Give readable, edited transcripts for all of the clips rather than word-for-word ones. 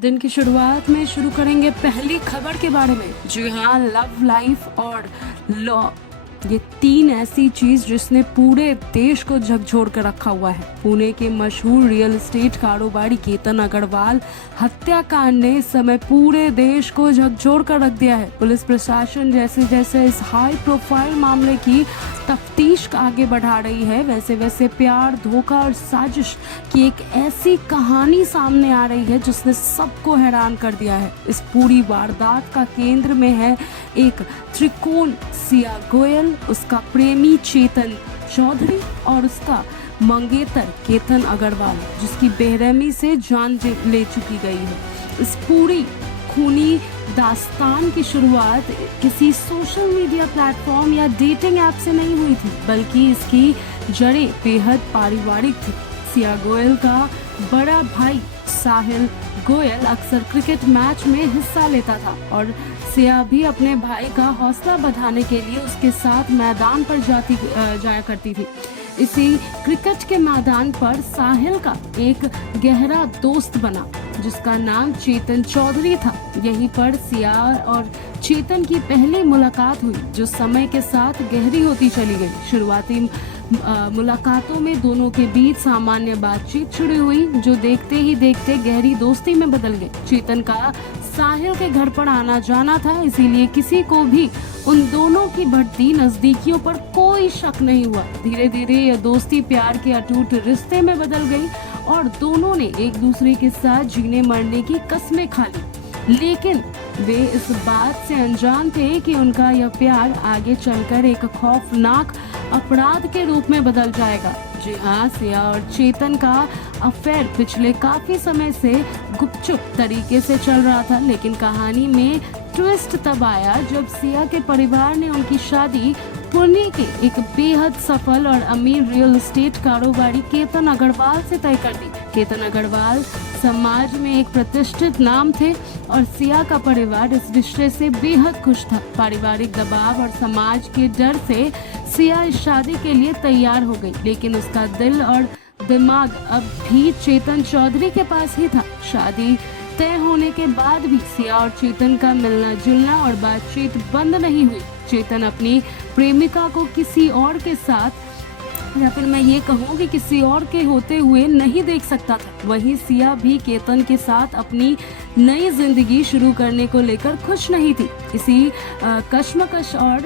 दिन की शुरुआत में शुरू करेंगे पहली खबर के बारे में। जी हाँ, लव लाइफ और लॉ, ये तीन ऐसी चीज जिसने पूरे देश को झकझोर कर रखा हुआ है। पुणे के मशहूर रियल एस्टेट कारोबारी केतन अग्रवाल हत्याकांड ने इस समय पूरे देश को झकझोर कर रख दिया है। पुलिस प्रशासन जैसे जैसे इस हाई प्रोफाइल मामले की तफ्तीश आगे बढ़ा रही है, वैसे वैसे प्यार, धोखा और साजिश की एक ऐसी कहानी सामने आ रही है जिसने सबको हैरान कर दिया है। इस पूरी वारदात का केंद्र में है एक त्रिकोण, सिया गोयल, उसका प्रेमी चेतन चौधरी और उसका मंगेतर केतन अग्रवाल, जिसकी बेरहमी से जान ले चुकी गई है। इस पूरी खूनी दास्तान की शुरुआत किसी सोशल मीडिया प्लेटफॉर्म या डेटिंग ऐप से नहीं हुई थी, बल्कि इसकी जड़ें बेहद पारिवारिक थी। सिया गोयल का बड़ा भाई साहिल गोयल अक्सर क्रिकेट मैच में हिस्सा लेता था और सिया भी अपने भाई का हौसला बढ़ाने के लिए उसके साथ मैदान पर जाया करती थी। इसी क्रिकेट के मैदान पर साहिल का एक गहरा दोस्त बना जिसका नाम चेतन चौधरी था। यहीं पर सिया और चेतन की पहली मुलाकात हुई जो समय के साथ गहरी होती चली गई। शुरुआती मुलाकातों में दोनों के बीच सामान्य बातचीत शुरू हुई जो देखते ही देखते गहरी दोस्ती में बदल गई। चेतन का साहिल के घर पर आना जाना था, इसीलिए किसी को भी उन दोनों की बढ़ती नजदीकियों पर कोई शक नहीं हुआ। धीरे धीरे यह दोस्ती प्यार के अटूट रिश्ते में बदल गई और दोनों ने एक दूसरे के साथ जीने मरने की कस्में खा ली, लेकिन वे इस बात से अनजान थे कि उनका यह प्यार आगे चलकर एक खौफनाक अपराध के रूप में बदल जाएगा। जी हाँ, सिया और चेतन का अफेयर पिछले काफी समय से गुपचुप तरीके से चल रहा था, लेकिन कहानी में ट्विस्ट तब आया जब सिया के परिवार ने उनकी शादी पुणे के एक बेहद सफल और अमीर रियल एस्टेट कारोबारी केतन अग्रवाल से तय कर दी। केतन अग्रवाल समाज में एक प्रतिष्ठित नाम थे और सिया का परिवार इस रिश्ते से बेहद खुश था। पारिवारिक दबाव और समाज के डर से सिया इस शादी के लिए तैयार हो गई, लेकिन उसका दिल और दिमाग अब भी चेतन चौधरी के पास ही था। शादी तय होने के बाद भी सिया और चेतन का मिलना जुलना और बातचीत बंद नहीं हुई। चेतन अपनी प्रेमिका को किसी और के साथ या फिर मैं ये कहूँ कि किसी और के होते हुए नहीं देख सकता था। वहीं सिया भी केतन के साथ अपनी नई जिंदगी शुरू करने को लेकर खुश नहीं थी। इसी कश्मकश और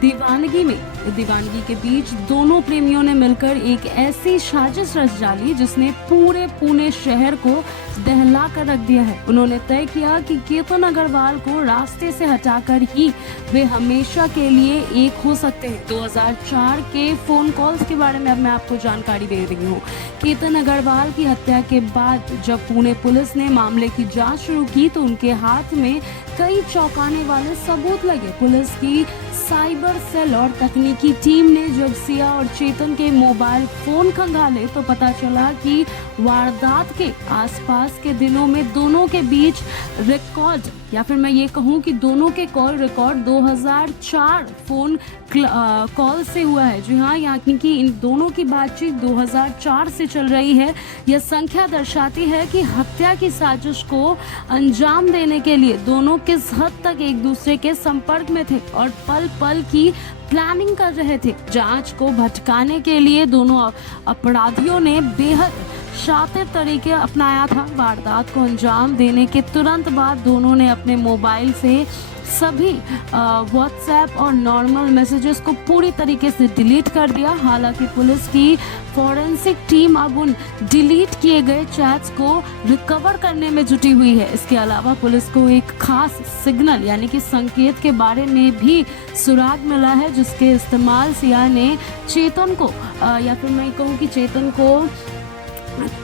दीवानगी के बीच दोनों प्रेमियों ने मिलकर एक ऐसी साजिश रच डाली जिसने पूरे पुणे शहर को दहला कर रख दिया है। उन्होंने तय किया कि केतन अग्रवाल को रास्ते से हटाकर ही वे हमेशा के लिए एक हो सकते हैं। 2004 के फोन कॉल्स के बारे में अब मैं आपको जानकारी दे रही हूँ। केतन अग्रवाल की हत्या के बाद जब पुणे पुलिस ने मामले की जांच शुरू की तो उनके हाथ में कई चौंकाने वाले सबूत लगे। पुलिस की साइबर सेल और तकनीकी टीम ने जब सिया और चेतन के मोबाइल फोन खंगाले तो पता चला कि वारदात के आसपास के दिनों में दोनों के बीच रिकॉर्ड या फिर मैं ये कहूँ कि दोनों के कॉल रिकॉर्ड 2004 फोन कॉल से हुआ है। जी हाँ, यानी कि इन दोनों की बातचीत 2004 से चल रही है। यह संख्या दर्शाती है कि हत्या की साजिश को अंजाम देने के लिए दोनों किस हद तक एक दूसरे के संपर्क में थे और पल पल की प्लानिंग कर रहे थे। जांच को भटकाने के लिए दोनों अपराधियों ने बेहद शातिर तरीके अपनाया था। वारदात को अंजाम देने के तुरंत बाद दोनों ने अपने मोबाइल से सभी व्हाट्सएप और नॉर्मल मैसेजेस को पूरी तरीके से डिलीट कर दिया। हालांकि पुलिस की फॉरेंसिक टीम अब उन डिलीट किए गए चैट्स को रिकवर करने में जुटी हुई है। इसके अलावा पुलिस को एक खास सिग्नल यानी कि संकेत के बारे में भी सुराग मिला है जिसके इस्तेमाल सिया ने चेतन को या फिर मैं कहूँ कि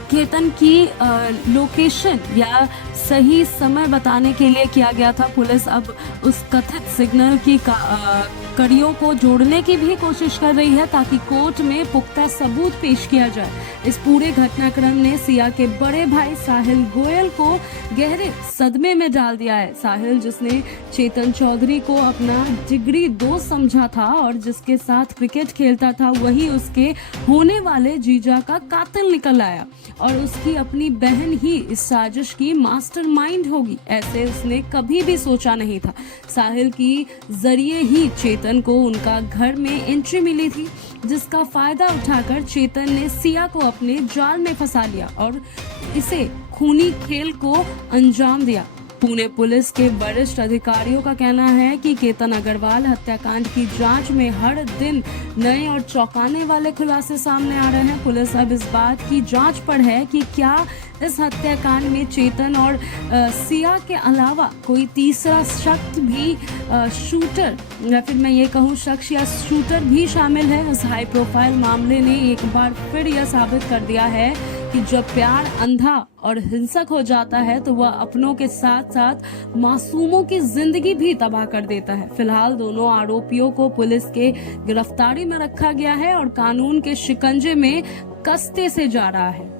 केतन की लोकेशन या सही समय बताने के लिए किया गया था। पुलिस अब उस कथित सिग्नल की कड़ियों को जोड़ने की भी कोशिश कर रही है ताकि कोर्ट में पुख्ता सबूत पेश किया जाए। इस पूरे घटनाक्रम ने सिया के बड़े भाई साहिल गोयल को गहरे सदमे में डाल दिया है। साहिल, जिसने चेतन चौधरी को अपना जिगरी दोस्त समझा था और जिसके साथ क्रिकेट खेलता था, वही उसके होने वाले जीजा का कातिल निकल आया और उसकी अपनी बहन ही इस साजिश की मास्टरमाइंड होगी, ऐसे उसने कभी भी सोचा नहीं था। साहिल की जरिए ही चेतन को उनका घर में एंट्री मिली थी, जिसका फायदा उठाकर चेतन ने सिया को अपने जाल में फंसा लिया और इसे खूनी खेल को अंजाम दिया। पुणे पुलिस के वरिष्ठ अधिकारियों का कहना है कि केतन अग्रवाल हत्याकांड की जांच में हर दिन नए और चौंकाने वाले खुलासे सामने आ रहे हैं। पुलिस अब इस बात की जांच पर है कि क्या इस हत्याकांड में चेतन और सिया के अलावा कोई तीसरा शख्स भी शूटर या फिर मैं ये कहूँ शख्स या शूटर भी शामिल है। इस हाई प्रोफाइल मामले ने एक बार फिर यह साबित कर दिया है कि जब प्यार अंधा और हिंसक हो जाता है तो वह अपनों के साथ साथ मासूमों की जिंदगी भी तबाह कर देता है। फिलहाल दोनों आरोपियों को पुलिस के गिरफ्तारी में रखा गया है और कानून के शिकंजे में कसते से जा रहा है।